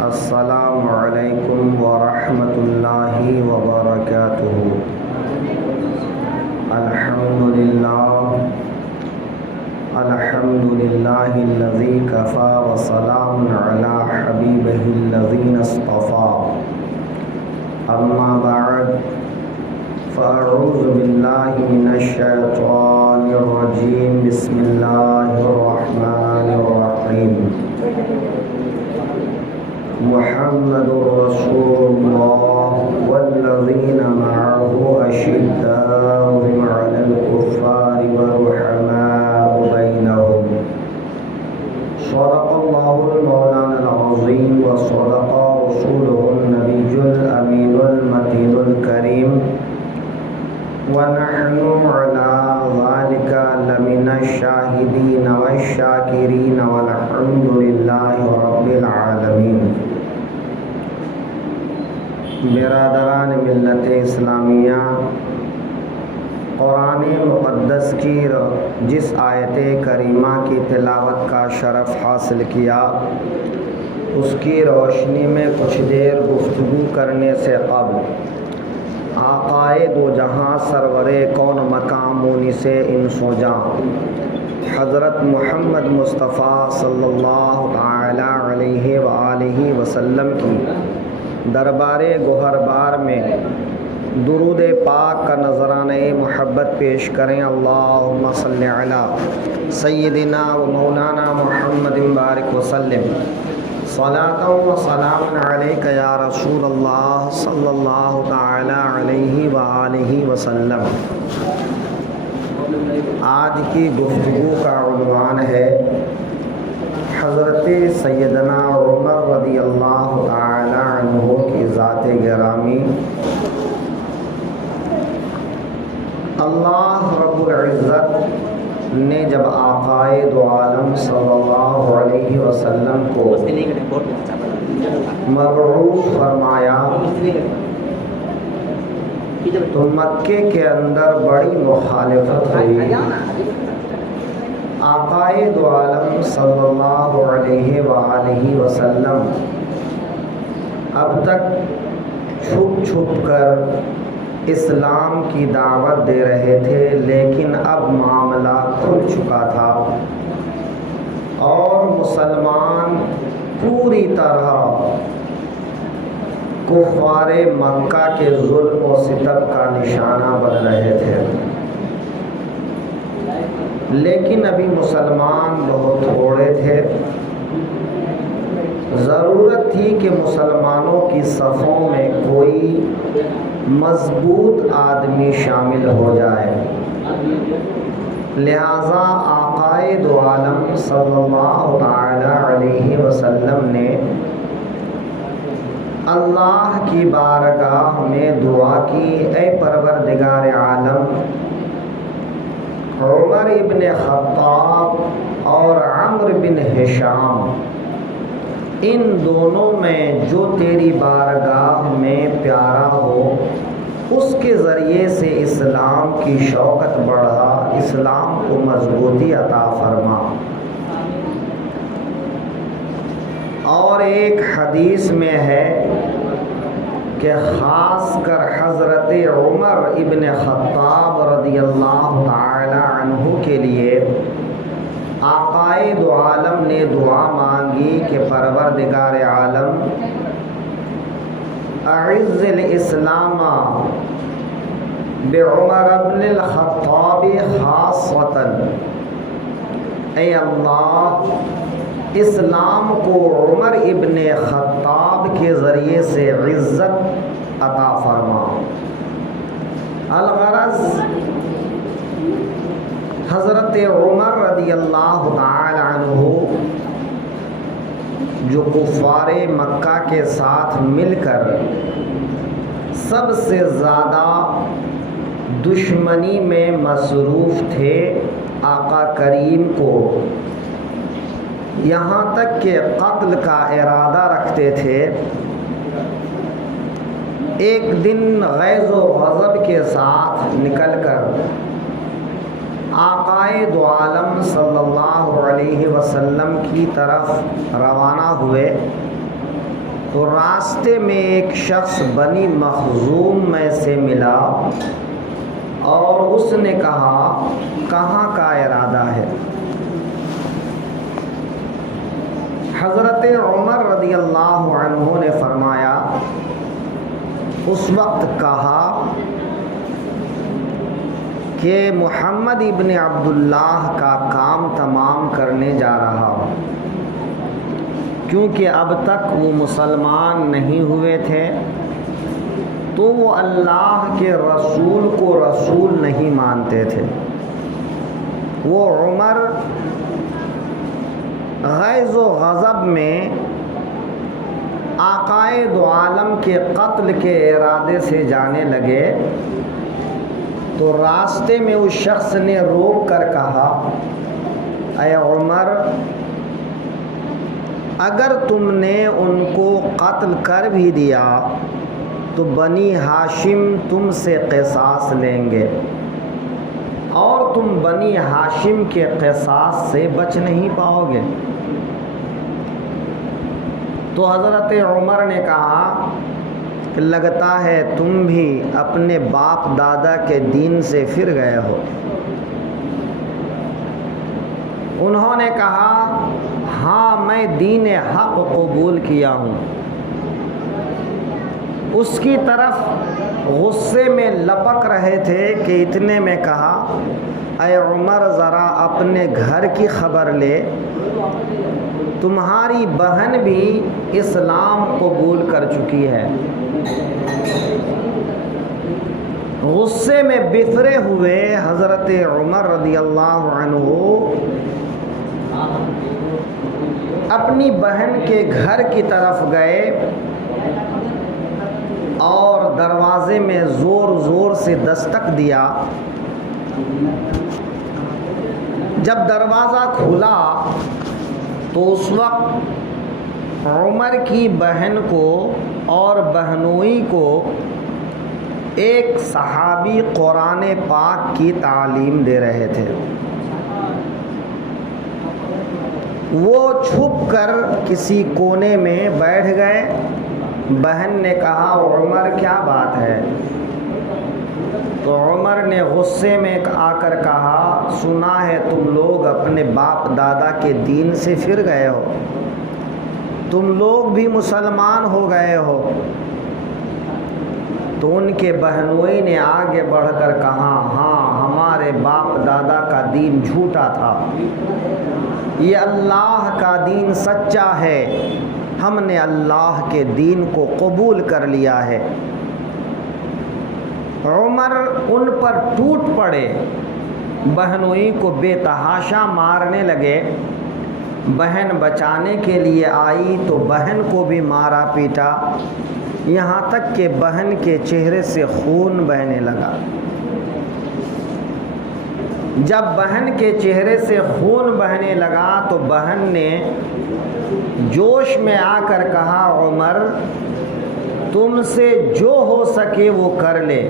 السلام علیکم ورحمۃ اللہ وبرکاتہ۔ الحمد للہ الذی کفا وسلام علی حبیبہ الذین اصطفیٰ، اما بعد فاعوذ باللہ من الشیطان الرجیم، بسم اللہ الرحمن الرحیم۔ محمد رسول اللہ والذین معه اشداء علی الکفار ورحماء بینہم، صدق اللہ المولانا العظیم وصدق رسولہ النبی الامین المتین الکریم، ونحن علی ذلک لمن الشاہدین والشاکرین والحمد للہ رب العالمین۔ برادران ملت اسلامیہ، قرآن مقدس کی جس آیت کریمہ کی تلاوت کا شرف حاصل کیا، اس کی روشنی میں کچھ دیر گفتگو کرنے سے قبل آقائے دو جہاں سرور کون مقام مونس انس و جاں حضرت محمد مصطفیٰ صلی اللہ تعالی علیہ وآلہ وسلم کی دربار گوہر بار میں درود پاک کا نذرانہ محبت پیش کریں۔ اللہم صلی علی سیدنا و مولانا محمد بارک وسلم، صلاۃ و سلام علیک یا رسول اللہ صلی اللہ تعالی علیہ وآلہ وسلم۔ آج کی گفتگو کا عنوان ہے حضرت سیدنا عمر رضی اللہ تعالی عنہ کی ذات گرامی۔ اللہ رب العزت نے جب آقائے دو عالم صلی اللہ علیہ وسلم کو مبعوث فرمایا تو مکے کے اندر بڑی مخالفت ہوئی۔ آقائے دو عالم صلی اللہ علیہ وآلہ وسلم اب تک چھپ چھپ کر اسلام کی دعوت دے رہے تھے، لیکن اب معاملہ کھل چکا تھا اور مسلمان پوری طرح کفار مکہ کے ظلم و ستم کا نشانہ بن رہے تھے، لیکن ابھی مسلمان بہت تھوڑے تھے۔ ضرورت تھی کہ مسلمانوں کی صفوں میں کوئی مضبوط آدمی شامل ہو جائے، لہذا آقائے دو عالم صلی اللہ تعالی علیہ وسلم نے اللہ کی بارگاہ میں دعا کی، اے پروردگار عالم، عمر ابن خطاب اور عمرو بن ہشام، ان دونوں میں جو تیری بارگاہ میں پیارا ہو، اس کے ذریعے سے اسلام کی شوکت بڑھا، اسلام کو مضبوطی عطا فرما۔ اور ایک حدیث میں ہے کہ خاص کر حضرت عمر ابن خطاب رضی اللہ تعالی عنہ کے لیے آقائے دو عالم نے دعا مانگی کہ پروردگار عالم، اعز الاسلام بعمر ابن الخطاب خاصۃ، اے اللہ اسلام کو عمر ابن خطاب کے ذریعے سے عزت عطا فرما۔ الغرض حضرت عمر رضی اللہ تعالی عنہ جو کفار مکہ کے ساتھ مل کر سب سے زیادہ دشمنی میں مصروف تھے آقا کریم کو، یہاں تک کہ قتل کا ارادہ رکھتے تھے، ایک دن غیظ و غضب کے ساتھ نکل کر آقائے دو عالم صلی اللہ علیہ وسلم کی طرف روانہ ہوئے تو راستے میں ایک شخص بنی مخزوم میں سے ملا اور اس نے کہا کہاں کا ارادہ ہے؟ حضرت عمر رضی اللہ عنہ نے فرمایا، اس وقت کہا کہ محمد ابن عبداللہ کا کام تمام کرنے جا رہا ہوں، کیونکہ اب تک وہ مسلمان نہیں ہوئے تھے تو وہ اللہ کے رسول کو رسول نہیں مانتے تھے۔ وہ عمر غیظ و غضب میں آقائے دو عالم کے قتل کے ارادے سے جانے لگے تو راستے میں اس شخص نے روک کر کہا، اے عمر، اگر تم نے ان کو قتل کر بھی دیا تو بنی ہاشم تم سے قصاص لیں گے اور تم بنی ہاشم کے قصاص سے بچ نہیں پاؤ گے۔ تو حضرت عمر نے کہا کہ لگتا ہے تم بھی اپنے باپ دادا کے دین سے پھر گئے ہو۔ انہوں نے کہا، ہاں میں دین حق قبول کیا ہوں۔ اس کی طرف غصے میں لپک رہے تھے کہ اتنے میں کہا، اے عمر ذرا اپنے گھر کی خبر لے، تمہاری بہن بھی اسلام قبول کر چکی ہے۔ غصے میں بفرے ہوئے حضرت عمر رضی اللہ عنہ اپنی بہن کے گھر کی طرف گئے اور دروازے میں زور زور سے دستک دیا۔ جب دروازہ کھلا تو اس وقت عمر کی بہن کو اور بہنوئی کو ایک صحابی قرآن پاک کی تعلیم دے رہے تھے۔ وہ چھپ کر کسی کونے میں بیٹھ گئے۔ بہن نے کہا، عمر کیا بات ہے؟ تو عمر نے غصے میں آ کر کہا، سنا ہے تم لوگ اپنے باپ دادا کے دین سے پھر گئے ہو، تم لوگ بھی مسلمان ہو گئے ہو۔ تو ان کے بہنوئی نے آگے بڑھ کر کہا، ہاں ہمارے باپ دادا کا دین جھوٹا تھا، یہ اللہ کا دین سچا ہے، ہم نے اللہ کے دین کو قبول کر لیا ہے۔ عمر ان پر ٹوٹ پڑے، بہنوئی کو بے تحاشا مارنے لگے۔ بہن بچانے کے لیے آئی تو بہن کو بھی مارا پیٹا، یہاں تک کہ بہن کے چہرے سے خون بہنے لگا۔ جب بہن کے چہرے سے خون بہنے لگا تو بہن نے جوش میں آ کر کہا، عمر تم سے جو ہو سکے وہ کر لے،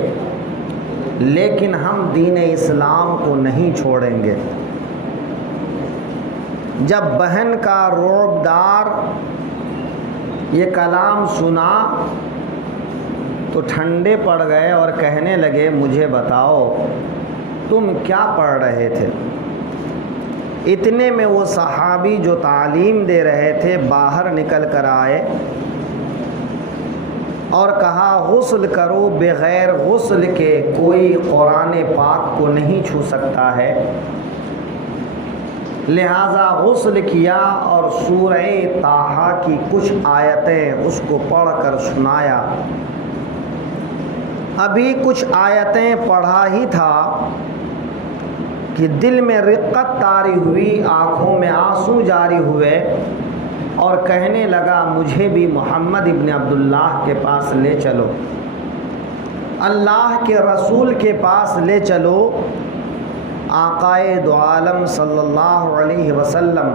لیکن ہم دین اسلام کو نہیں چھوڑیں گے۔ جب بہن کا رعب دار یہ کلام سنا تو ٹھنڈے پڑ گئے اور کہنے لگے، مجھے بتاؤ تم کیا پڑھ رہے تھے؟ اتنے میں وہ صحابی جو تعلیم دے رہے تھے باہر نکل کر آئے اور کہا، غسل کرو، بغیر غسل کے کوئی قرآن پاک کو نہیں چھو سکتا ہے۔ لہذا غسل کیا اور سورہ طٰہٰ کی کچھ آیتیں اس کو پڑھ کر سنایا۔ ابھی کچھ آیتیں پڑھا ہی تھا کہ دل میں رقت طاری ہوئی، آنکھوں میں آنسو جاری ہوئے اور کہنے لگا، مجھے بھی محمد ابن عبداللہ کے پاس لے چلو، اللہ کے رسول کے پاس لے چلو۔ آقائے دو عالم صلی اللہ علیہ وسلم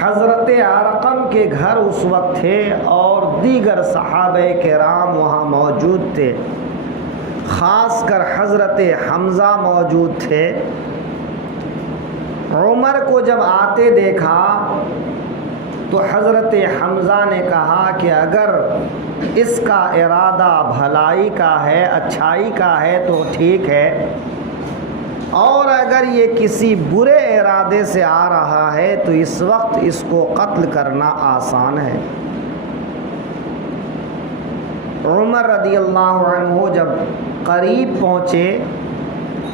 حضرت ارقم کے گھر اس وقت تھے اور دیگر صحابہ کرام وہاں موجود تھے، خاص کر حضرت حمزہ موجود تھے۔ عمر کو جب آتے دیکھا تو تو حضرت حمزہ نے کہا کہ اگر اس کا ارادہ بھلائی کا ہے، اچھائی کا ہے تو ٹھیک ہے، اور اگر یہ کسی برے ارادے سے آ رہا ہے تو اس وقت اس کو قتل کرنا آسان ہے۔ عمر رضی اللہ عنہ جب قریب پہنچے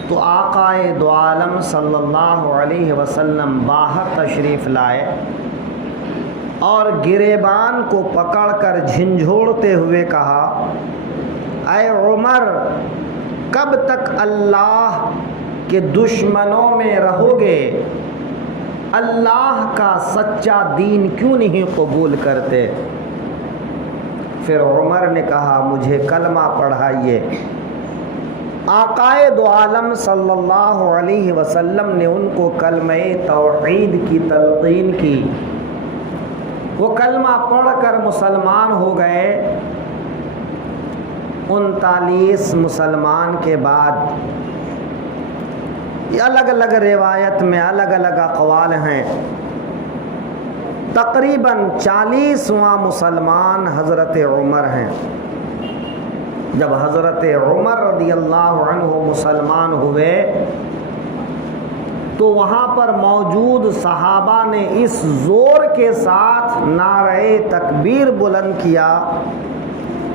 تو آقائے دو عالم صلی اللہ علیہ وسلم باہر تشریف لائے اور گریبان کو پکڑ کر جھنجھوڑتے ہوئے کہا، اے عمر، کب تک اللہ کے دشمنوں میں رہو گے؟ اللہ کا سچا دین کیوں نہیں قبول کرتے؟ پھر عمر نے کہا، مجھے کلمہ پڑھائیے۔ آقائے دو عالم صلی اللہ علیہ وسلم نے ان کو کلمہ توحید کی تلقین کی۔ وہ کلمہ پڑھ کر مسلمان ہو گئے۔ 39 مسلمان کے بعد، یہ الگ الگ روایت میں الگ الگ اقوال ہیں، تقریباً 40واں مسلمان حضرت عمر ہیں۔ جب حضرت عمر رضی اللہ عنہ مسلمان ہوئے تو وہاں پر موجود صحابہ نے اس زور کے ساتھ نعرہ تکبیر بلند کیا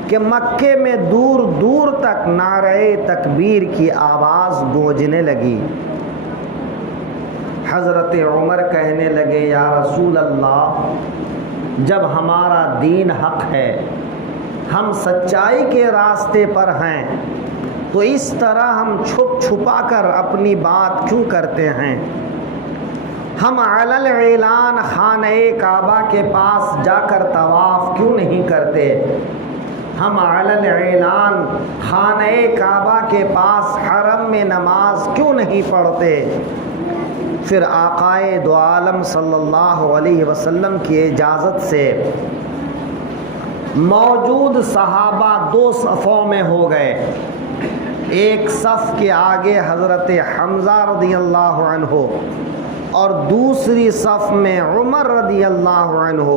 کہ مکے میں دور دور تک نعرہ تکبیر کی آواز گونجنے لگی۔ حضرت عمر کہنے لگے، یا رسول اللہ، جب ہمارا دین حق ہے، ہم سچائی کے راستے پر ہیں، تو اس طرح ہم چھپ چھپا کر اپنی بات کیوں کرتے ہیں؟ ہم علی الاعلان خانہ کعبہ کے پاس جا کر طواف کیوں نہیں کرتے؟ ہم علی الاعلان خانہ کعبہ کے پاس حرم میں نماز کیوں نہیں پڑھتے؟ پھر آقائے دو عالم صلی اللہ علیہ وسلم کی اجازت سے موجود صحابہ 2 صفوں میں ہو گئے۔ ایک صف کے آگے حضرت حمزہ رضی اللہ عنہ اور دوسری صف میں عمر رضی اللہ عنہ،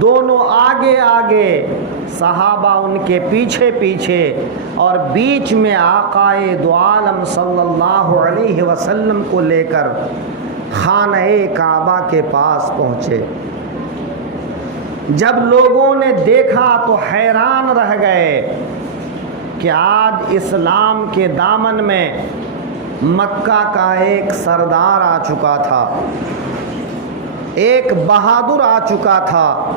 دونوں آگے آگے، صحابہ ان کے پیچھے پیچھے، اور بیچ میں آقائے دو عالم صلی اللہ علیہ وسلم کو لے کر خانہ کعبہ کے پاس پہنچے۔ جب لوگوں نے دیکھا تو حیران رہ گئے کہ آج اسلام کے دامن میں مکہ کا ایک سردار آ چکا تھا، ایک بہادر آ چکا تھا،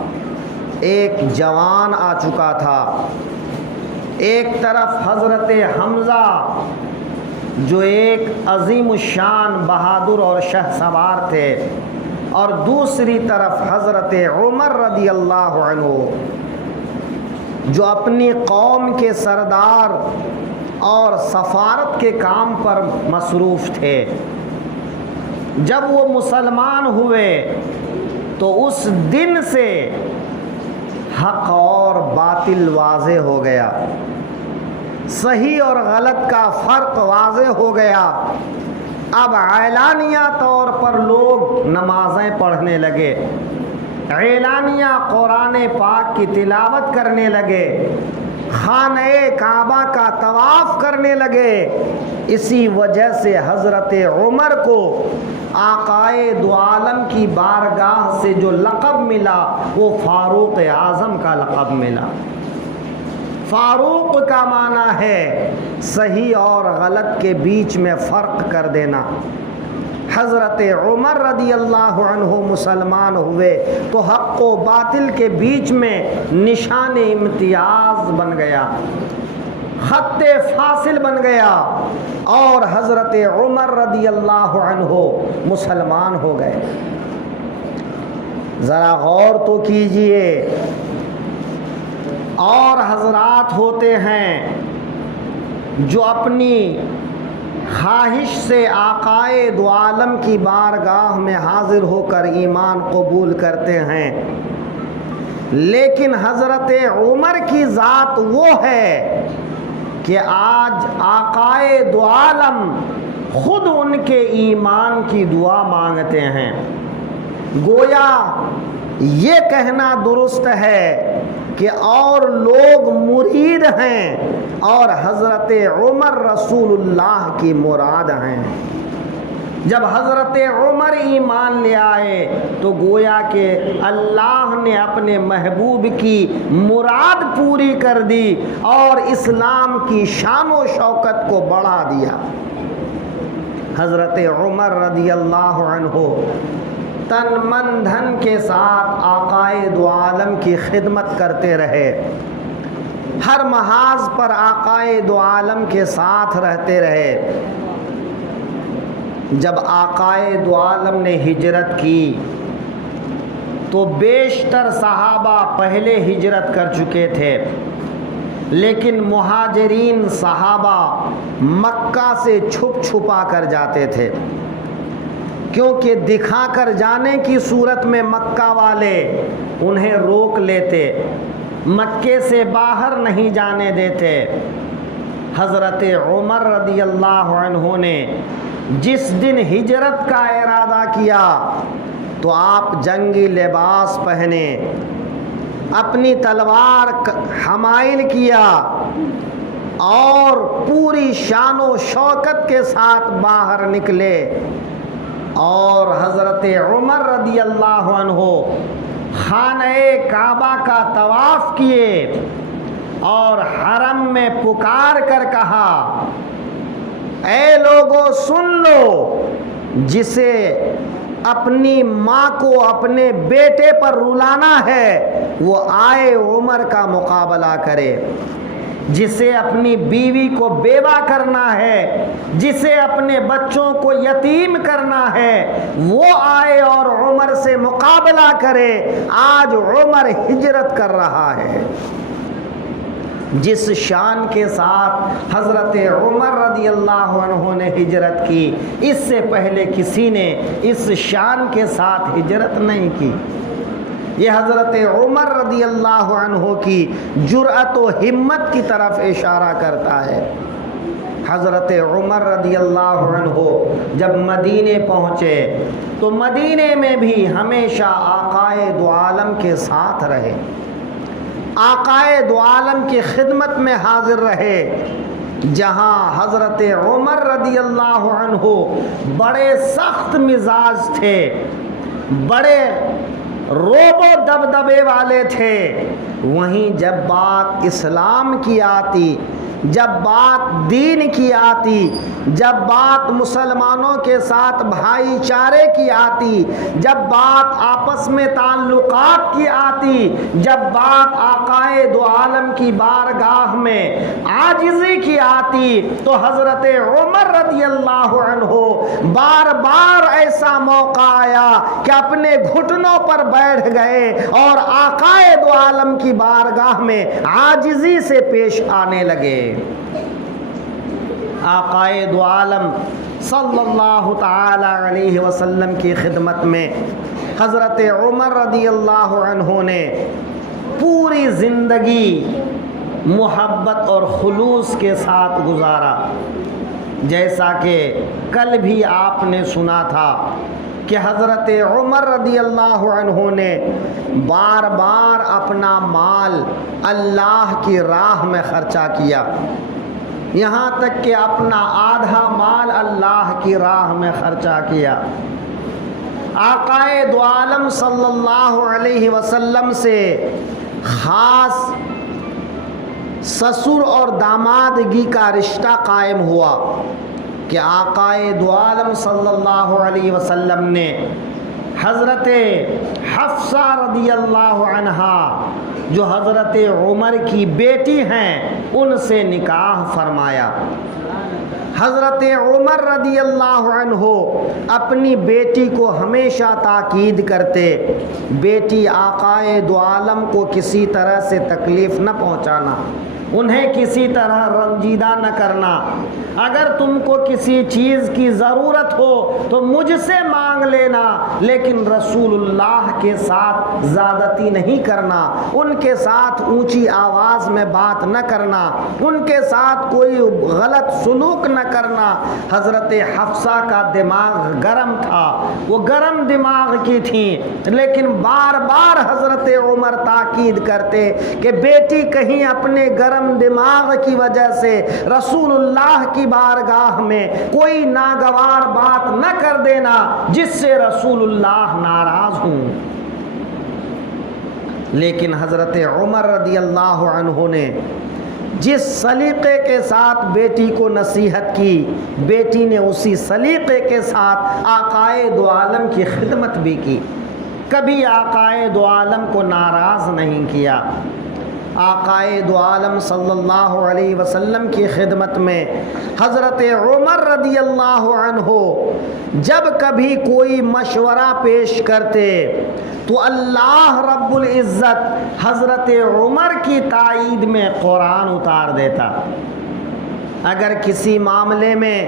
ایک جوان آ چکا تھا۔ ایک طرف حضرت حمزہ جو ایک عظیم الشان بہادر اور شہسوار تھے، اور دوسری طرف حضرت عمر رضی اللہ عنہ جو اپنی قوم کے سردار اور سفارت کے کام پر مصروف تھے۔ جب وہ مسلمان ہوئے تو اس دن سے حق اور باطل واضح ہو گیا، صحیح اور غلط کا فرق واضح ہو گیا۔ اب اعلانیہ طور پر لوگ نمازیں پڑھنے لگے، اعلانیہ قرآن پاک کی تلاوت کرنے لگے، خانہ کعبہ کا طواف کرنے لگے۔ اسی وجہ سے حضرت عمر کو آقائے دو عالم کی بارگاہ سے جو لقب ملا وہ فاروق اعظم کا لقب ملا۔ فاروق کا معنی ہے صحیح اور غلط کے بیچ میں فرق کر دینا۔ حضرت عمر رضی اللہ عنہ مسلمان ہوئے تو حق و باطل کے بیچ میں نشان امتیاز بن گیا، خط فاصل بن گیا، اور حضرت عمر رضی اللہ عنہ مسلمان ہو گئے۔ ذرا غور تو کیجئے، اور حضرات ہوتے ہیں جو اپنی خواہش سے آقائے دو عالم کی بارگاہ میں حاضر ہو کر ایمان قبول کرتے ہیں، لیکن حضرت عمر کی ذات وہ ہے کہ آج آقائے دو عالم خود ان کے ایمان کی دعا مانگتے ہیں۔ گویا یہ کہنا درست ہے کہ اور لوگ مرید ہیں اور حضرت عمر رسول اللہ کی مراد ہیں۔ جب حضرت عمر ایمان لے آئے تو گویا کہ اللہ نے اپنے محبوب کی مراد پوری کر دی اور اسلام کی شان و شوکت کو بڑھا دیا۔ حضرت عمر رضی اللہ عنہ تن من دھن کے ساتھ آقائے دو عالم کی خدمت کرتے رہے، ہر محاذ پر آقائے دو عالم کے ساتھ رہتے رہے۔ جب آقائے دو عالم نے ہجرت کی تو بیشتر صحابہ پہلے ہجرت کر چکے تھے، لیکن مہاجرین صحابہ مکہ سے چھپ چھپا کر جاتے تھے، کیونکہ دکھا کر جانے کی صورت میں مکہ والے انہیں روک لیتے، مکے سے باہر نہیں جانے دیتے۔ حضرت عمر رضی اللہ عنہ نے جس دن ہجرت کا ارادہ کیا تو آپ جنگی لباس پہنے، اپنی تلوار حمائل کیا اور پوری شان و شوکت کے ساتھ باہر نکلے، اور حضرت عمر رضی اللہ عنہ خانہ کعبہ کا طواف کیے اور حرم میں پکار کر کہا، اے لوگو سن لو، جسے اپنی ماں کو اپنے بیٹے پر رلانا ہے وہ آئے عمر کا مقابلہ کرے، جسے اپنی بیوی کو بیوہ کرنا ہے، جسے اپنے بچوں کو یتیم کرنا ہے وہ آئے اور عمر سے مقابلہ کرے۔ آج عمر ہجرت کر رہا ہے۔ جس شان کے ساتھ حضرت عمر رضی اللہ عنہ نے ہجرت کی، اس سے پہلے کسی نے اس شان کے ساتھ ہجرت نہیں کی۔ یہ حضرت عمر رضی اللہ عنہ کی جرأت و ہمت کی طرف اشارہ کرتا ہے۔ حضرت عمر رضی اللہ عنہ جب مدینے پہنچے تو مدینے میں بھی ہمیشہ آقائے دو عالم کے ساتھ رہے، آقائے دو عالم کی خدمت میں حاضر رہے۔ جہاں حضرت عمر رضی اللہ عنہ بڑے سخت مزاج تھے، بڑے روب و دبدبے والے تھے، وہیں جب بات اسلام کی آتی، جب بات دین کی آتی، جب بات مسلمانوں کے ساتھ بھائی چارے کی آتی، جب بات آپس میں تعلقات کی آتی، جب بات آقائے دو عالم کی بارگاہ میں عاجزی کی آتی، تو حضرت عمر رضی اللہ عنہ بار بار ایسا موقع آیا کہ اپنے گھٹنوں پر بیٹھ گئے اور آقائے دو عالم کی بارگاہ میں عاجزی سے پیش آنے لگے۔ آقائے دو عالم صلی اللہ تعالی علیہ وسلم کی خدمت میں حضرت عمر رضی اللہ عنہ نے پوری زندگی محبت اور خلوص کے ساتھ گزارا۔ جیسا کہ کل بھی آپ نے سنا تھا کہ حضرت عمر رضی اللہ عنہ نے بار بار اپنا مال اللہ کی راہ میں خرچہ کیا، یہاں تک کہ اپنا آدھا مال اللہ کی راہ میں خرچہ کیا۔ آقائے دو عالم صلی اللہ علیہ وسلم سے خاص سسر اور دامادگی کا رشتہ قائم ہوا کہ آقائے دو عالم صلی اللہ علیہ وسلم نے حضرت حفصہ رضی اللہ عنہا جو حضرت عمر کی بیٹی ہیں ان سے نکاح فرمایا۔ حضرت عمر رضی اللہ عنہ اپنی بیٹی کو ہمیشہ تاکید کرتے، بیٹی آقائے دو عالم کو کسی طرح سے تکلیف نہ پہنچانا، انہیں کسی طرح رنجیدہ نہ کرنا۔ اگر تم کو کسی چیز کی ضرورت ہو تو مجھ سے مانگ لینا، لیکن رسول اللہ کے ساتھ زیادتی نہیں کرنا، ان کے ساتھ اونچی آواز میں بات نہ کرنا، ان کے ساتھ کوئی غلط سلوک نہ کرنا۔ حضرت حفصہ کا دماغ گرم تھا، وہ گرم دماغ کی تھیں، لیکن بار بار حضرت عمر تاکید کرتے کہ بیٹی کہیں اپنے گرم دماغ کی وجہ سے رسول اللہ کی بارگاہ میں کوئی ناگوار بات نہ کر دینا جس سے رسول اللہ ناراض ہوں۔ لیکن حضرت عمر رضی اللہ عنہ نے جس سلیقے کے ساتھ بیٹی کو نصیحت کی، بیٹی نے اسی سلیقے کے ساتھ آقائے دو عالم کی خدمت بھی کی، کبھی آقائے دو عالم کو ناراض نہیں کیا۔ آقائے دو عالم صلی اللہ علیہ وسلم کی خدمت میں حضرت عمر رضی اللہ عنہ جب کبھی کوئی مشورہ پیش کرتے تو اللہ رب العزت حضرت عمر کی تائید میں قرآن اتار دیتا۔ اگر کسی معاملے میں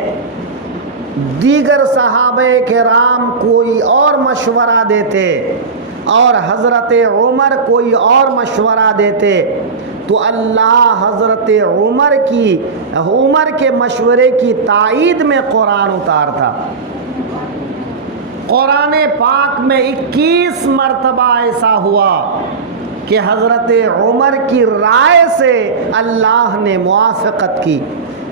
دیگر صحابہ کرام کوئی اور مشورہ دیتے اور حضرت عمر کوئی اور مشورہ دیتے تو اللہ حضرت عمر کے مشورے کی تائید میں قرآن اتارتا۔ قرآن پاک میں 21 مرتبہ ایسا ہوا کہ حضرت عمر کی رائے سے اللہ نے موافقت کی،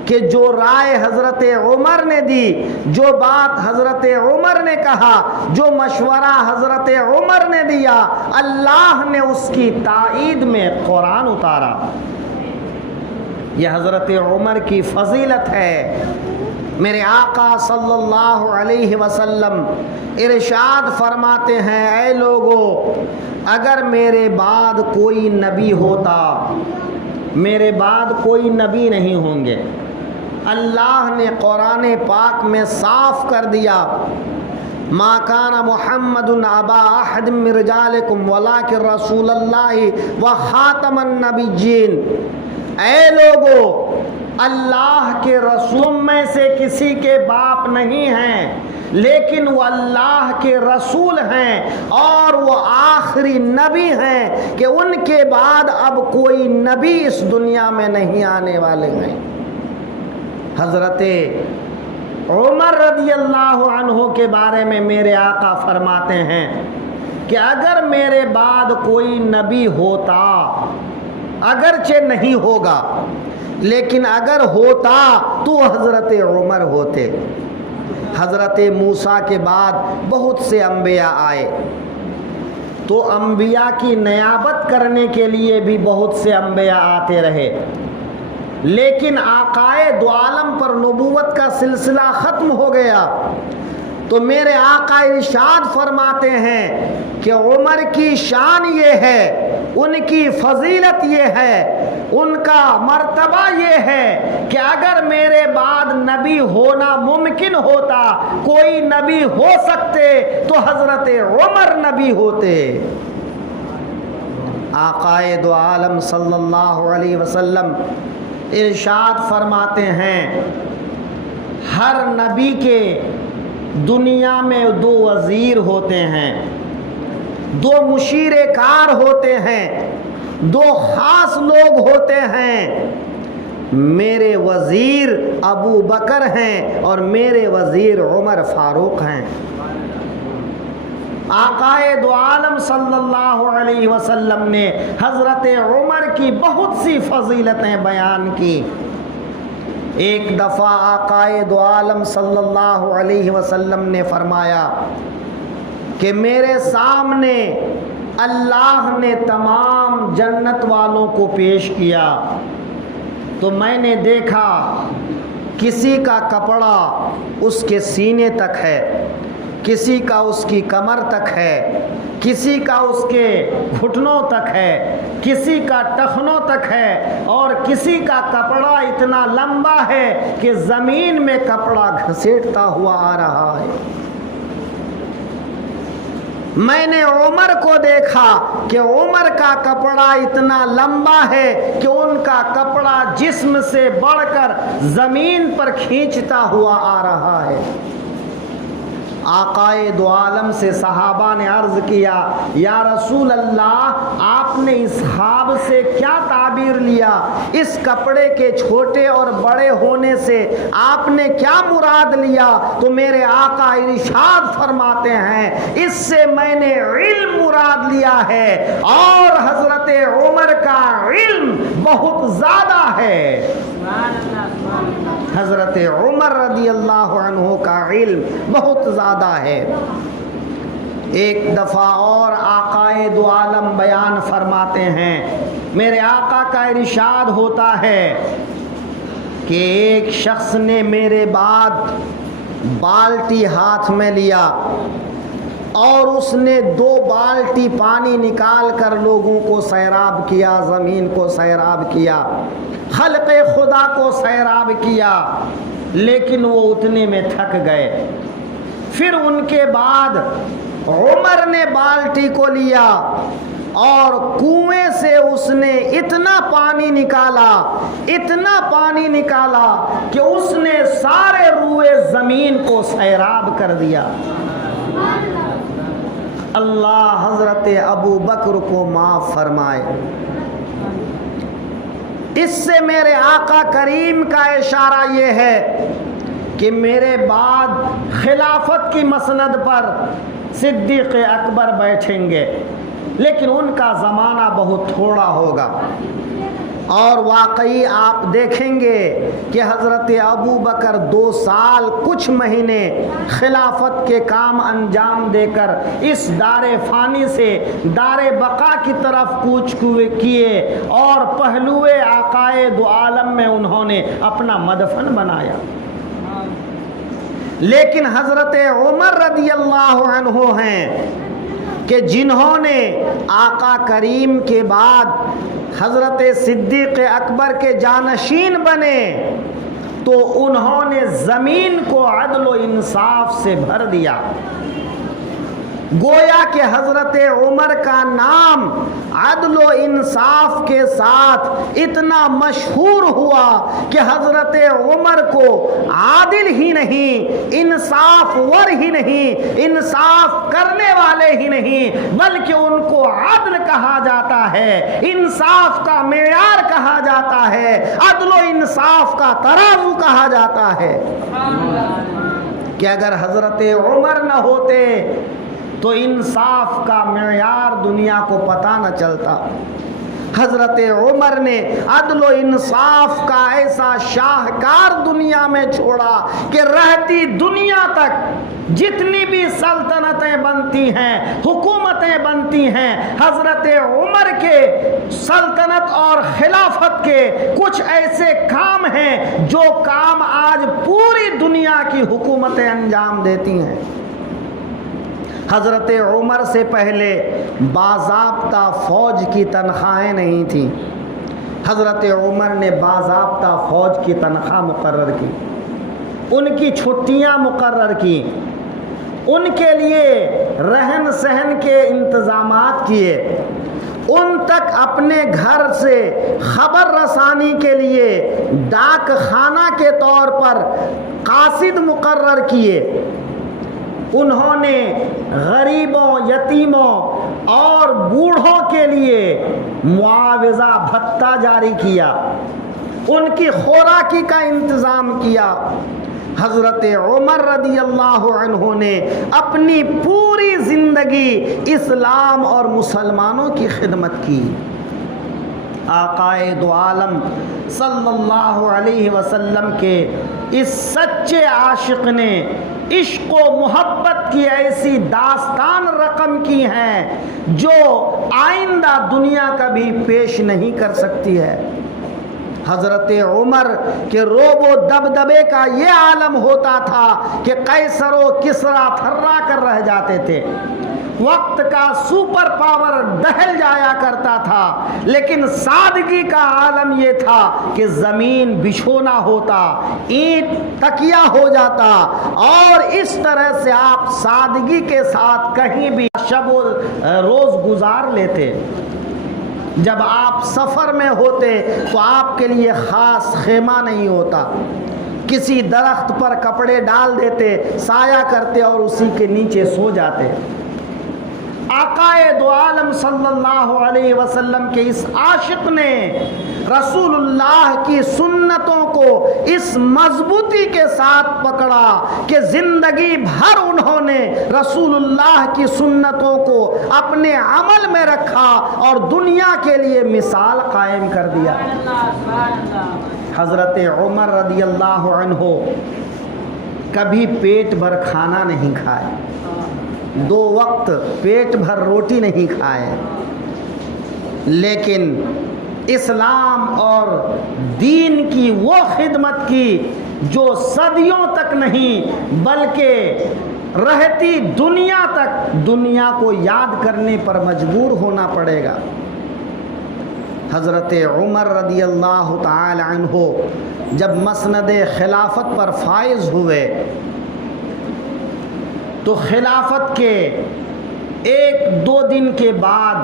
کہ جو رائے حضرت عمر نے دی، جو بات حضرت عمر نے کہا، جو مشورہ حضرت عمر نے دیا، اللہ نے اس کی تائید میں قرآن اتارا۔ یہ حضرت عمر کی فضیلت ہے۔ میرے آقا صلی اللہ علیہ وسلم ارشاد فرماتے ہیں، اے لوگو، اگر میرے بعد کوئی نبی ہوتا، میرے بعد کوئی نبی نہیں ہوں گے، اللہ نے قرآن پاک میں صاف کر دیا، ما کان محمد ابا احد من رجالکم ولکن رسول اللہ و خاتم النبیین۔ اے لوگو، اللہ کے رسول میں سے کسی کے باپ نہیں ہیں، لیکن وہ اللہ کے رسول ہیں اور وہ آخری نبی ہیں کہ ان کے بعد اب کوئی نبی اس دنیا میں نہیں آنے والے ہیں۔ حضرت عمر رضی اللہ عنہ کے بارے میں میرے آقا فرماتے ہیں کہ اگر میرے بعد کوئی نبی ہوتا، اگرچہ نہیں ہوگا لیکن اگر ہوتا تو حضرت عمر ہوتے۔ حضرت موسیٰ کے بعد بہت سے انبیاء آئے تو انبیاء کی نیابت کرنے کے لیے بھی بہت سے انبیاء آتے رہے، لیکن آقائے دو عالم پر نبوت کا سلسلہ ختم ہو گیا تو میرے آقا ارشاد فرماتے ہیں کہ عمر کی شان یہ ہے، ان کی فضیلت یہ ہے، ان کا مرتبہ یہ ہے کہ اگر میرے بعد نبی ہونا ممکن ہوتا، کوئی نبی ہو سکتے تو حضرت عمر نبی ہوتے۔ آقائے دو عالم صلی اللہ علیہ وسلم ارشاد فرماتے ہیں، ہر نبی کے دنیا میں 2 وزیر ہوتے ہیں، 2 مشیر کار ہوتے ہیں، 2 خاص لوگ ہوتے ہیں۔ میرے وزیر ابو بکر ہیں اور میرے وزیر عمر فاروق ہیں۔ آقائے دو عالم صلی اللہ علیہ وسلم نے حضرت عمر کی بہت سی فضیلتیں بیان کی۔ ایک دفعہ آقائے دو عالم صلی اللہ علیہ وسلم نے فرمایا کہ میرے سامنے اللہ نے تمام جنت والوں کو پیش کیا تو میں نے دیکھا کسی کا کپڑا اس کے سینے تک ہے، کسی کا اس کی کمر تک ہے، کسی کا اس کے گھٹنوں تک ہے، کسی کا ٹخنوں تک ہے، اور کسی کا کپڑا اتنا لمبا ہے کہ زمین میں کپڑا گھسیٹتا ہوا آ رہا ہے۔ میں نے عمر کو دیکھا کہ عمر کا کپڑا اتنا لمبا ہے کہ ان کا کپڑا جسم سے بڑھ کر زمین پر کھینچتا ہوا آ رہا ہے۔ آقائے دو عالم سے صحابہ نے عرض کیا، یا رسول اللہ، آپ نے اس خواب سے کیا تعبیر لیا؟ اس کپڑے کے چھوٹے اور بڑے ہونے سے آپ نے کیا مراد لیا؟ تو میرے آقا ارشاد فرماتے ہیں، اس سے میں نے علم مراد لیا ہے، اور حضرت عمر کا علم بہت زیادہ ہے۔ حضرت عمر رضی اللہ عنہ کا علم بہت زیادہ ہے۔ ایک دفعہ اور آقائے دو عالم بیان فرماتے ہیں، میرے آقا کا ارشاد ہوتا ہے کہ ایک شخص نے میرے بعد بالٹی ہاتھ میں لیا اور اس نے 2 بالٹی پانی نکال کر لوگوں کو سیراب کیا، زمین کو سیراب کیا، خلق خدا کو سیراب کیا، لیکن وہ اتنے میں تھک گئے۔ پھر ان کے بعد عمر نے بالٹی کو لیا اور کنویں سے اس نے اتنا پانی نکالا کہ اس نے سارے روئے زمین کو سیراب کر دیا۔ اللہ حضرت ابو بکر کو معاف فرمائے۔ اس سے میرے آقا کریم کا اشارہ یہ ہے کہ میرے بعد خلافت کی مسند پر صدیق اکبر بیٹھیں گے، لیکن ان کا زمانہ بہت تھوڑا ہوگا، اور واقعی آپ دیکھیں گے کہ حضرت ابو بکر 2 سال کچھ مہینے خلافت کے کام انجام دے کر اس دار فانی سے دار بقا کی طرف کوچ کیے، اور پہلوئے آقائے دو عالم میں انہوں نے اپنا مدفن بنایا۔ لیکن حضرت عمر رضی اللہ عنہ ہیں کہ جنہوں نے آقا کریم کے بعد حضرت صدیق اکبر کے جانشین بنے، تو انہوں نے زمین کو عدل و انصاف سے بھر دیا۔ گویا کہ حضرت عمر کا نام عدل و انصاف کے ساتھ اتنا مشہور ہوا کہ حضرت عمر کو عادل ہی نہیں، انصاف ور ہی نہیں، انصاف کرنے والے ہی نہیں، بلکہ ان کو عدل کہا جاتا ہے، انصاف کا معیار کہا جاتا ہے، عدل و انصاف کا ترازو کہا جاتا ہے، کہ اگر حضرت عمر نہ ہوتے تو انصاف کا معیار دنیا کو پتہ نہ چلتا۔ حضرت عمر نے عدل و انصاف کا ایسا شاہکار دنیا میں چھوڑا کہ رہتی دنیا تک جتنی بھی سلطنتیں بنتی ہیں، حکومتیں بنتی ہیں، حضرت عمر کے سلطنت اور خلافت کے کچھ ایسے کام ہیں جو کام آج پوری دنیا کی حکومتیں انجام دیتی ہیں۔ حضرت عمر سے پہلے باضابطہ فوج کی تنخواہیں نہیں تھیں، حضرت عمر نے باضابطہ فوج کی تنخواہ مقرر کی، ان کی چھٹیاں مقرر کی، ان کے لیے رہن سہن کے انتظامات کیے، ان تک اپنے گھر سے خبر رسانی کے لیے ڈاک خانہ کے طور پر قاصد مقرر کیے، انہوں نے غریبوں، یتیموں اور بوڑھوں کے لیے معاوضہ بھتہ جاری کیا، ان کی خوراکی کا انتظام کیا۔ حضرت عمر رضی اللہ عنہ نے اپنی پوری زندگی اسلام اور مسلمانوں کی خدمت کی۔ آقائے دو عالم صلی اللہ علیہ وسلم کے اس سچے عاشق نے عشق و محبت کی ایسی داستان رقم کی ہے جو آئندہ دنیا کبھی پیش نہیں کر سکتی ہے۔ حضرت عمر کے روب و دبدبے کا یہ عالم ہوتا تھا کہ قیصر و کسریٰ تھرا کر رہ جاتے تھے۔ وقت کا سپر پاور دہل جایا کرتا تھا، لیکن سادگی کا عالم یہ تھا کہ زمین بچھونا ہوتا، اینٹ تکیہ ہو جاتا، اور اس طرح سے آپ سادگی کے ساتھ کہیں بھی شب و روز گزار لیتے۔ جب آپ سفر میں ہوتے تو آپ کے لیے خاص خیمہ نہیں ہوتا، کسی درخت پر کپڑے ڈال دیتے، سایہ کرتے اور اسی کے نیچے سو جاتے۔ آقائے دو عالم صلی اللہ علیہ وسلم کے اس عاشق نے رسول اللہ کی سنتوں کو اس مضبوطی کے ساتھ پکڑا کہ زندگی بھر انہوں نے رسول اللہ کی سنتوں کو اپنے عمل میں رکھا اور دنیا کے لیے مثال قائم کر دیا۔ حضرت عمر رضی اللہ عنہ کبھی پیٹ بھر کھانا نہیں کھائے، 2 وقت پیٹ بھر روٹی نہیں کھائے، لیکن اسلام اور دین کی وہ خدمت کی جو صدیوں تک نہیں بلکہ رہتی دنیا تک دنیا کو یاد کرنے پر مجبور ہونا پڑے گا۔ حضرت عمر رضی اللہ تعالی عنہ جب مسند خلافت پر فائز ہوئے تو خلافت کے 1-2 دن کے بعد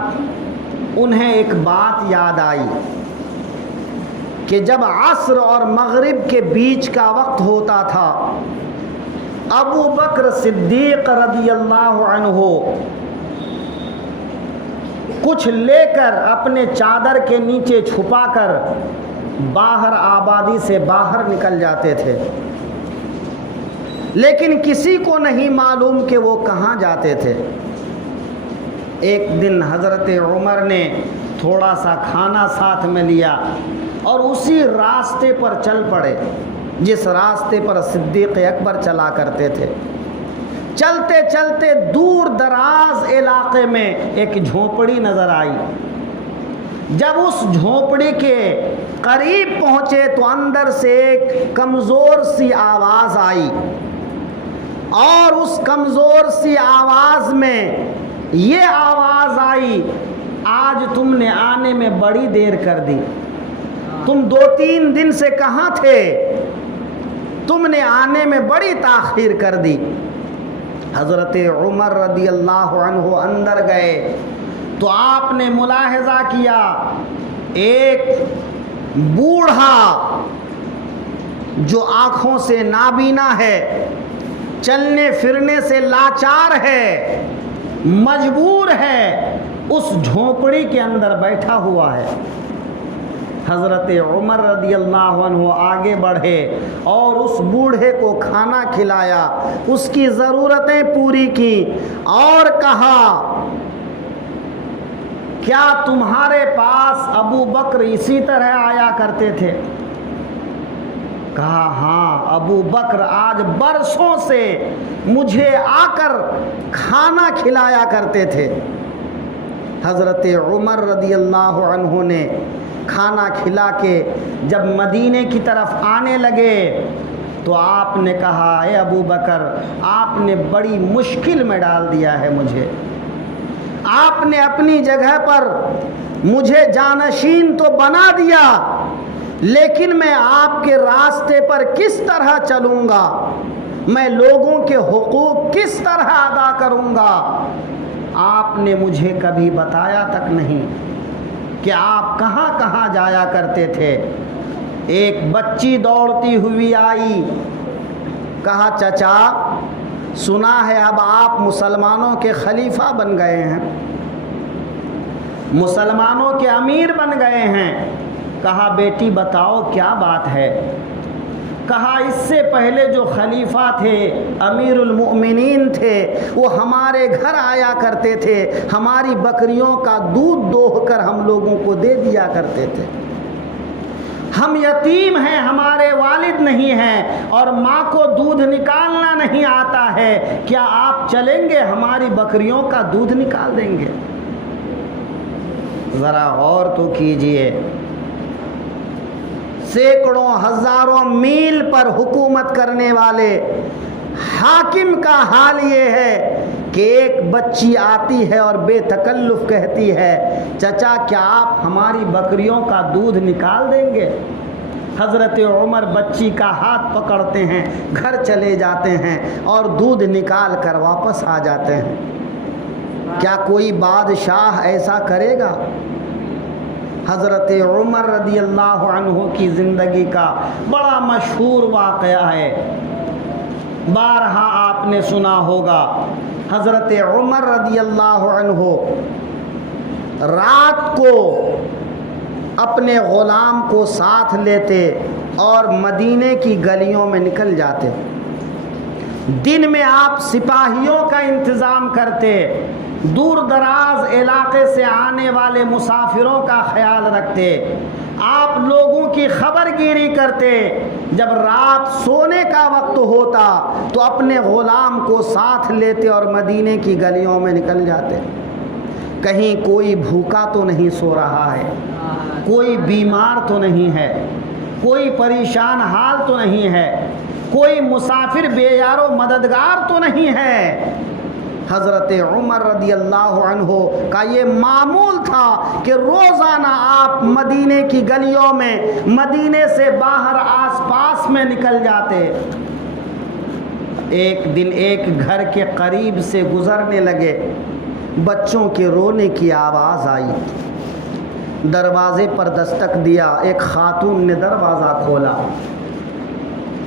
انہیں ایک بات یاد آئی کہ جب عصر اور مغرب کے بیچ کا وقت ہوتا تھا، ابو بکر صدیق رضی اللہ عنہ کچھ لے کر اپنے چادر کے نیچے چھپا کر باہر آبادی سے باہر نکل جاتے تھے، لیکن کسی کو نہیں معلوم کہ وہ کہاں جاتے تھے۔ ایک دن حضرت عمر نے تھوڑا سا کھانا ساتھ میں لیا اور اسی راستے پر چل پڑے جس راستے پر صدیق اکبر چلا کرتے تھے۔ چلتے چلتے دور دراز علاقے میں ایک جھونپڑی نظر آئی۔ جب اس جھونپڑی کے قریب پہنچے تو اندر سے ایک کمزور سی آواز آئی، اور اس کمزور سی آواز میں یہ آواز آئی، آج تم نے آنے میں بڑی دیر کر دی، تم 2-3 دن سے کہاں تھے، تم نے آنے میں بڑی تاخیر کر دی۔ حضرت عمر رضی اللہ عنہ اندر گئے تو آپ نے ملاحظہ کیا ایک بوڑھا جو آنکھوں سے نابینا ہے، چلنے پھرنے سے لاچار ہے، مجبور ہے، اس جھونپڑی کے اندر بیٹھا ہوا ہے۔ حضرت عمر رضی اللہ عنہ آگے بڑھے اور اس بوڑھے کو کھانا کھلایا، اس کی ضرورتیں پوری کی اور کہا، کیا تمہارے پاس ابو بکر اسی طرح آیا کرتے تھے؟ کہا ہاں، ابو بکر آج برسوں سے مجھے آ کر کھانا کھلایا کرتے تھے۔ حضرت عمر رضی اللہ عنہ نے کھانا کھلا کے جب مدینے کی طرف آنے لگے تو آپ نے کہا، اے ابو بکر، آپ نے بڑی مشکل میں ڈال دیا ہے مجھے، آپ نے اپنی جگہ پر مجھے جانشین تو بنا دیا، لیکن میں آپ کے راستے پر کس طرح چلوں گا، میں لوگوں کے حقوق کس طرح ادا کروں گا؟ آپ نے مجھے کبھی بتایا تک نہیں کہ آپ کہاں کہاں جایا کرتے تھے۔ ایک بچی دوڑتی ہوئی آئی، کہا چچا سنا ہے اب آپ مسلمانوں کے خلیفہ بن گئے ہیں، مسلمانوں کے امیر بن گئے ہیں۔ کہا بیٹی بتاؤ کیا بات ہے؟ کہا اس سے پہلے جو خلیفہ تھے، امیر المؤمنین تھے، وہ ہمارے گھر آیا کرتے تھے، ہماری بکریوں کا دودھ دوہ کر ہم لوگوں کو دے دیا کرتے تھے، ہم یتیم ہیں، ہمارے والد نہیں ہیں اور ماں کو دودھ نکالنا نہیں آتا ہے، کیا آپ چلیں گے ہماری بکریوں کا دودھ نکال دیں گے؟ ذرا غور تو کیجئے، سینکڑوں ہزاروں میل پر حکومت کرنے والے حاکم کا حال یہ ہے کہ کہ ایک بچی آتی ہے اور بے تکلف کہتی ہے چچا کیا آپ ہماری بکریوں کا دودھ نکال دیں گے؟ حضرت عمر بچی کا ہاتھ پکڑتے ہیں، گھر چلے جاتے ہیں اور دودھ نکال کر واپس آ جاتے ہیں۔ کیا کوئی بادشاہ ایسا کرے گا؟ حضرت عمر رضی اللہ عنہ کی زندگی کا بڑا مشہور واقعہ ہے، بارہا آپ نے سنا ہوگا۔ حضرت عمر رضی اللہ عنہ رات کو اپنے غلام کو ساتھ لیتے اور مدینے کی گلیوں میں نکل جاتے۔ دن میں آپ سپاہیوں کا انتظام کرتے، دور دراز علاقے سے آنے والے مسافروں کا خیال رکھتے، آپ لوگوں کی خبر گیری کرتے۔ جب رات سونے کا وقت ہوتا تو اپنے غلام کو ساتھ لیتے اور مدینے کی گلیوں میں نکل جاتے۔ کہیں کوئی بھوکا تو نہیں سو رہا ہے، کوئی بیمار تو نہیں ہے، کوئی پریشان حال تو نہیں ہے، کوئی مسافر بے یار و مددگار تو نہیں ہے۔ حضرت عمر رضی اللہ عنہ کا یہ معمول تھا کہ روزانہ آپ مدینے کی گلیوں میں، مدینے سے باہر آس پاس میں نکل جاتے۔ ایک دن ایک گھر کے قریب سے گزرنے لگے، بچوں کے رونے کی آواز آئی، دروازے پر دستک دیا، ایک خاتون نے دروازہ کھولا۔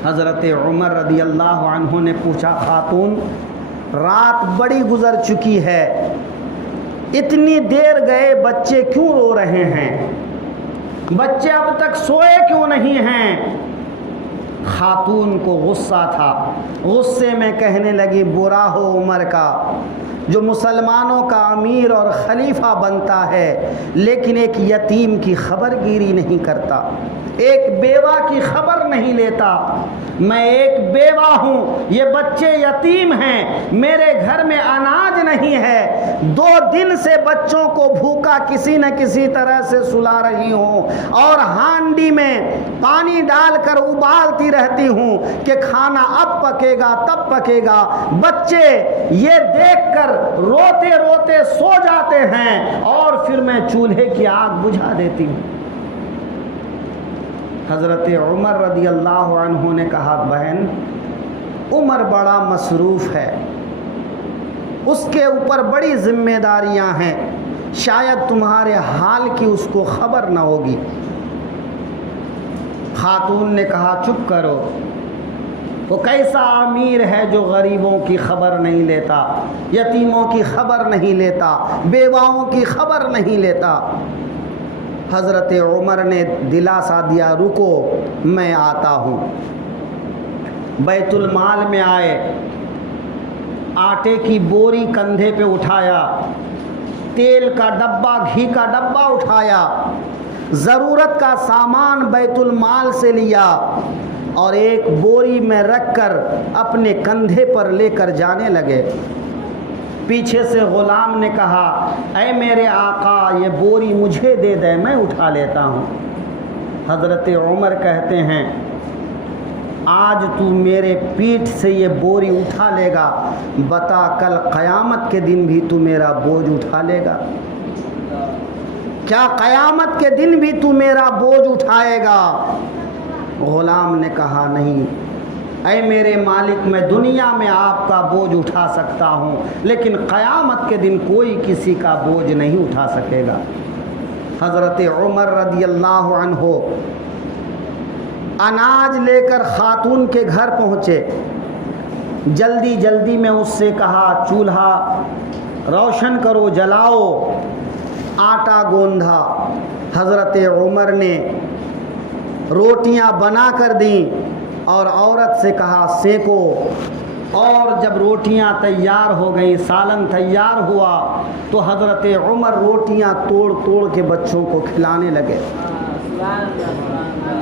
حضرت عمر رضی اللہ عنہ نے پوچھا خاتون رات بڑی گزر چکی ہے، اتنی دیر گئے بچے کیوں رو رہے ہیں؟ بچے اب تک سوئے کیوں نہیں ہیں؟ خاتون کو غصہ تھا، غصے میں کہنے لگی برا ہو عمر کا جو مسلمانوں کا امیر اور خلیفہ بنتا ہے لیکن ایک یتیم کی خبر گیری نہیں کرتا، ایک بیوہ کی خبر نہیں لیتا۔ میں ایک بیوہ ہوں، یہ بچے یتیم ہیں، میرے گھر میں اناج نہیں ہے، 2 دن سے بچوں کو بھوکا کسی نہ کسی طرح سے سلا رہی ہوں اور ہانڈی میں پانی ڈال کر ابالتی رہتی ہوں کہ کھانا اب پکے گا تب پکے گا۔ بچے یہ دیکھ کر روتے روتے سو جاتے ہیں اور پھر میں چولہے کی آگ بجھا دیتی ہوں۔ حضرت عمر رضی اللہ عنہ نے کہا بہن عمر بڑا مصروف ہے، اس کے اوپر بڑی ذمہ داریاں ہیں، شاید تمہارے حال کی اس کو خبر نہ ہوگی۔ خاتون نے کہا چپ کرو، وہ کیسا امیر ہے جو غریبوں کی خبر نہیں لیتا، یتیموں کی خبر نہیں لیتا، بیواؤں کی خبر نہیں لیتا۔ حضرت عمر نے دلاسا دیا رکو میں آتا ہوں۔ بیت المال میں آئے، آٹے کی بوری کندھے پہ اٹھایا، تیل کا ڈبہ گھی کا ڈبہ اٹھایا، ضرورت کا سامان بیت المال سے لیا اور ایک بوری میں رکھ کر اپنے کندھے پر لے کر جانے لگے۔ پیچھے سے غلام نے کہا اے میرے آقا یہ بوری مجھے دے دے، میں اٹھا لیتا ہوں۔ حضرت عمر کہتے ہیں آج تو میرے پیٹھ سے یہ بوری اٹھا لے گا، بتا کل قیامت کے دن بھی تو میرا بوجھ اٹھا لے گا؟ کیا قیامت کے دن بھی تو میرا بوجھ اٹھائے گا؟ غلام نے کہا نہیں، اے میرے مالک میں دنیا میں آپ کا بوجھ اٹھا سکتا ہوں لیکن قیامت کے دن کوئی کسی کا بوجھ نہیں اٹھا سکے گا۔ حضرت عمر رضی اللہ عنہ اناج لے کر خاتون کے گھر پہنچے، جلدی جلدی میں اس سے کہا چولہا روشن کرو جلاؤ، آٹا گوندھا۔ حضرت عمر نے روٹیاں بنا کر دیں اور عورت سے کہا سینکو، اور جب روٹیاں تیار ہو گئیں، سالن تیار ہوا تو حضرت عمر روٹیاں توڑ توڑ کے بچوں کو کھلانے لگے۔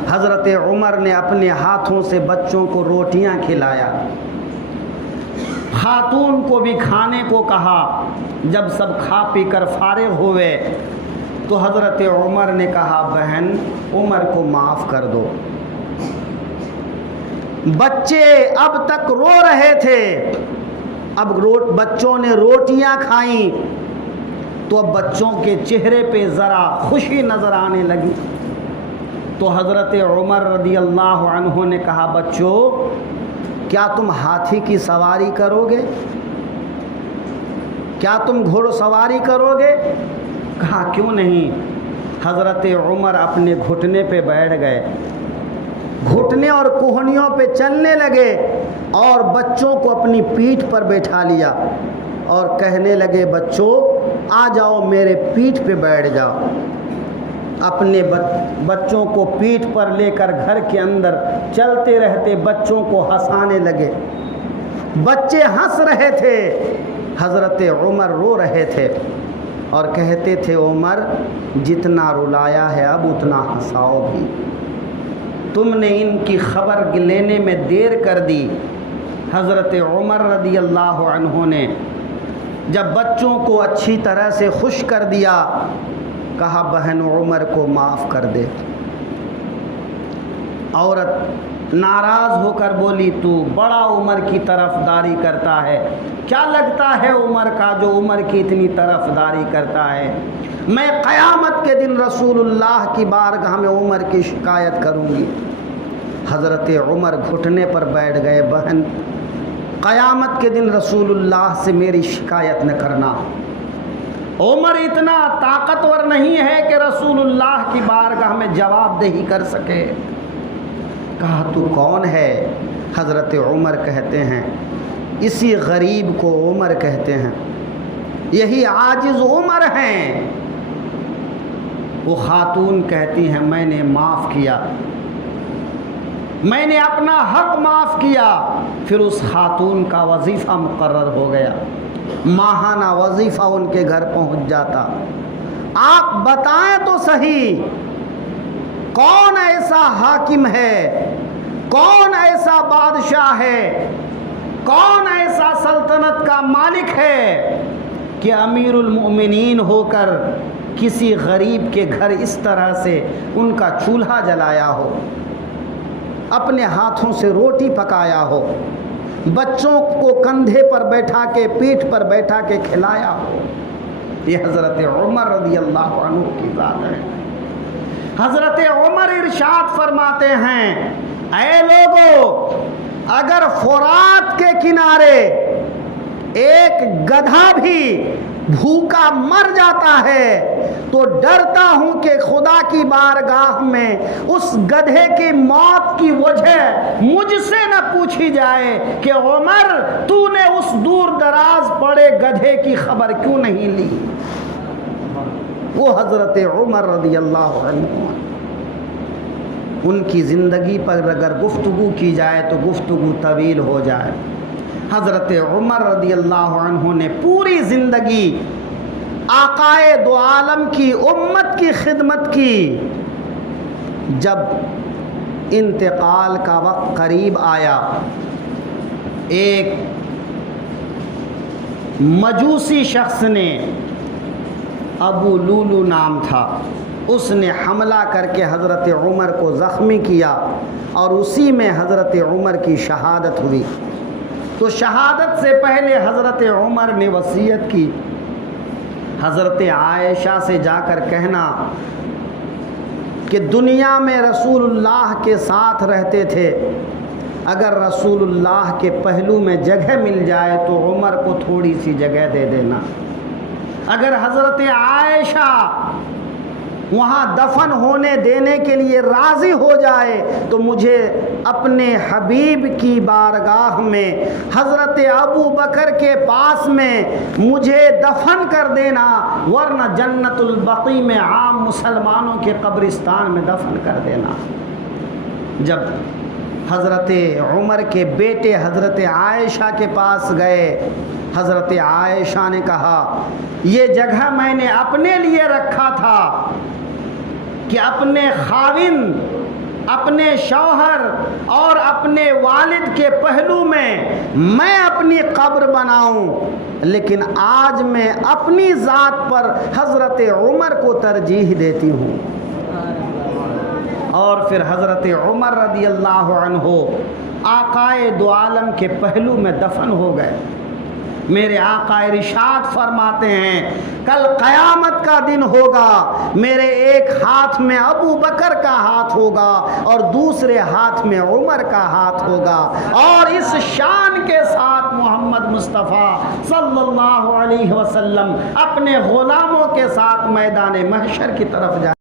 حضرت عمر نے اپنے ہاتھوں سے بچوں کو روٹیاں کھلایا، خاتون کو بھی کھانے کو کہا۔ جب سب کھا پی کر فارغ ہوئے تو حضرت عمر نے کہا بہن عمر کو معاف کر دو، بچے اب تک رو رہے تھے، اب بچوں نے روٹیاں کھائیں تو اب بچوں کے چہرے پہ ذرا خوشی نظر آنے لگی. تو حضرت عمر رضی اللہ عنہ نے کہا بچوں کیا تم ہاتھی کی سواری کرو گے؟ کیا تم گھوڑ سواری کرو گے؟ کہا کیوں نہیں. حضرت عمر اپنے گھٹنے پہ بیٹھ گئے, گھٹنے اور کوہنیوں پہ چلنے لگے اور بچوں کو اپنی پیٹھ پر بیٹھا لیا اور کہنے لگے بچوں آ جاؤ میرے پیٹھ پہ بیٹھ جاؤ. اپنے بچوں کو پیٹھ پر لے کر گھر کے اندر چلتے رہتے بچوں کو ہنسانے لگے. بچے ہنس رہے تھے, حضرت عمر رو رہے تھے اور کہتے تھے عمر جتنا رلایا ہے اب اتنا ہنساؤ بھی. تم نے ان کی خبر لینے میں دیر کر دی. حضرت عمر رضی اللہ عنہ نے جب بچوں کو اچھی طرح سے خوش کر دیا کہا بہن عمر کو معاف کر دے. عورت ناراض ہو کر بولی تو بڑا عمر کی طرفداری کرتا ہے, کیا لگتا ہے عمر کا جو عمر کی اتنی طرفداری کرتا ہے؟ میں قیامت کے دن رسول اللہ کی بارگاہ میں عمر کی شکایت کروں گی. حضرت عمر گھٹنے پر بیٹھ گئے, بہن قیامت کے دن رسول اللہ سے میری شکایت نہ کرنا. عمر اتنا طاقتور نہیں ہے کہ رسول اللہ کی بارگاہ میں جواب دہی کر سکے. کہا تو کون ہے؟ حضرت عمر کہتے ہیں اسی غریب کو عمر کہتے ہیں, یہی عاجز عمر ہیں. وہ خاتون کہتی ہیں میں نے معاف کیا, میں نے اپنا حق معاف کیا. پھر اس خاتون کا وظیفہ مقرر ہو گیا, ماہانہ وظیفہ ان کے گھر پہنچ جاتا. آپ بتائیں تو صحیح کون ایسا حاکم ہے, کون ایسا بادشاہ ہے, کون ایسا سلطنت کا مالک ہے کہ امیر المؤمنین ہو کر کسی غریب کے گھر اس طرح سے ان کا چولہا جلایا ہو, اپنے ہاتھوں سے روٹی پکایا ہو, بچوں کو کندھے پر بیٹھا کے پیٹھ پر بیٹھا کے کھلایا ہو. یہ حضرت عمر رضی اللہ عنہ کی ذات ہے. حضرت عمر ارشاد فرماتے ہیں اے لوگو اگر فرات کے کنارے ایک گدھا بھی بھوکا مر جاتا ہے تو ڈرتا ہوں کہ خدا کی بارگاہ میں اس گدھے کی موت کی وجہ مجھ سے نہ پوچھی جائے کہ عمر تو نے اس دور دراز پڑے گدھے کی خبر کیوں نہیں لی. وہ حضرت عمر رضی اللہ عنہ, ان کی زندگی پر اگر گفتگو کی جائے تو گفتگو طویل ہو جائے. حضرت عمر رضی اللہ عنہ نے پوری زندگی آقائے دو عالم کی امت کی خدمت کی. جب انتقال کا وقت قریب آیا, ایک مجوسی شخص نے, ابو لولو نام تھا, اس نے حملہ کر کے حضرت عمر کو زخمی کیا اور اسی میں حضرت عمر کی شہادت ہوئی. تو شہادت سے پہلے حضرت عمر نے وصیت کی حضرت عائشہ سے جا کر کہنا کہ دنیا میں رسول اللہ کے ساتھ رہتے تھے, اگر رسول اللہ کے پہلو میں جگہ مل جائے تو عمر کو تھوڑی سی جگہ دے دینا. اگر حضرت عائشہ وہاں دفن ہونے دینے کے لیے راضی ہو جائے تو مجھے اپنے حبیب کی بارگاہ میں حضرت ابو بکر کے پاس میں مجھے دفن کر دینا, ورنہ جنت البقیع میں عام مسلمانوں کے قبرستان میں دفن کر دینا. جب حضرت عمر کے بیٹے حضرت عائشہ کے پاس گئے, حضرت عائشہ نے کہا یہ جگہ میں نے اپنے لیے رکھا تھا کہ اپنے خاوند, اپنے شوہر اور اپنے والد کے پہلو میں اپنی قبر بناؤں, لیکن آج میں اپنی ذات پر حضرت عمر کو ترجیح دیتی ہوں. اور پھر حضرت عمر رضی اللہ عنہ آقائے دو عالم کے پہلو میں دفن ہو گئے. میرے آقا ارشاد فرماتے ہیں کل قیامت کا دن ہوگا، میرے ایک ہاتھ میں ابو بکر کا ہاتھ ہوگا اور دوسرے ہاتھ میں عمر کا ہاتھ ہوگا، اور اس شان کے ساتھ محمد مصطفیٰ صلی اللہ علیہ وسلم اپنے غلاموں کے ساتھ میدان محشر کی طرف جائیں۔